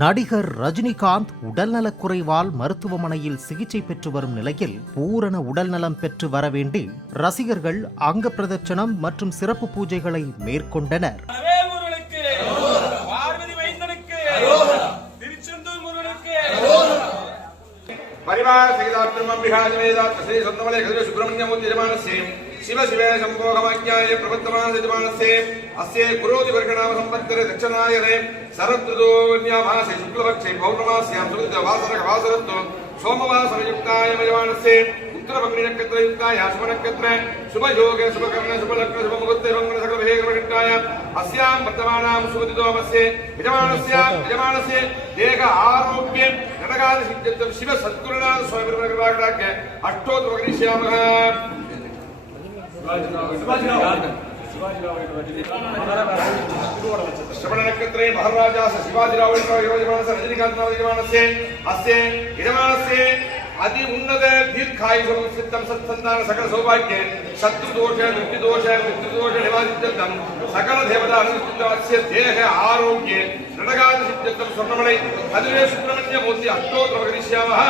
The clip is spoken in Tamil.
நடிகர் ரஜினிகாந்த் உடல்நலக்குறைவால் மருத்துவமனையில் சிகிச்சை பெற்று வரும் நிலையில் பூரண உடல்நலம் பெற்று வர வேண்டி ரசிகர்கள் அங்க பிரதட்சணம் மற்றும் சிறப்பு பூஜைகளை மேற்கொண்டனர். परिवार सहितात्मम विहाजनेदात श्री संतमले खद्र सुब्रह्मण्यमूर्ति यजमानस्य शिव शिवे संभोगमाज्ञाय प्रवर्तमान यजमानस्य अस्य गुरोति वर्गणाम संपत्तिरे दक्षिणायने शरदृतोन्यामासे शुक्लपक्षे पौर्णमास्यां सुकृतवासरकवासरत्व सोमवासरयुक्ताय यजमानस्य उत्तरपग्निनक्षत्रयुक्ताय शुभनक्षत्र शुभयोगे शुभकर्णे शुभलग्ने शुभमुहूर्ते मंगल सकल भेगवहिताय अस्यां वर्तमानां शुभदितोमस्य यजमानस्य देह आरोग्य नटकादि सिद्ध्यर्थं शिव सद्गुरुनाथ स्वामी कृपाकटाक्षे अष्टोत्तर वक्रिष्यामः. श्रवण नक्षत्रे महाराजा शिवाजीराव रजनीकांत यजमानस्य अस्य यजमानस्य अति उन्नत दीर्घायुः सिद्धं सत्सन्तान सकल सौभाग्ये शत्रुदोष मृत्युदोष मृत्युदोष निवारित्यर्थं सकल देवता अनुष्ठितस्य देह आरोग्ये नटकादि सिद्ध्यर्थं स्वर्णमणि खद्रे सुब्रह्मण्यमूर्ति अष्टोत्तर वक्रिष्यामः.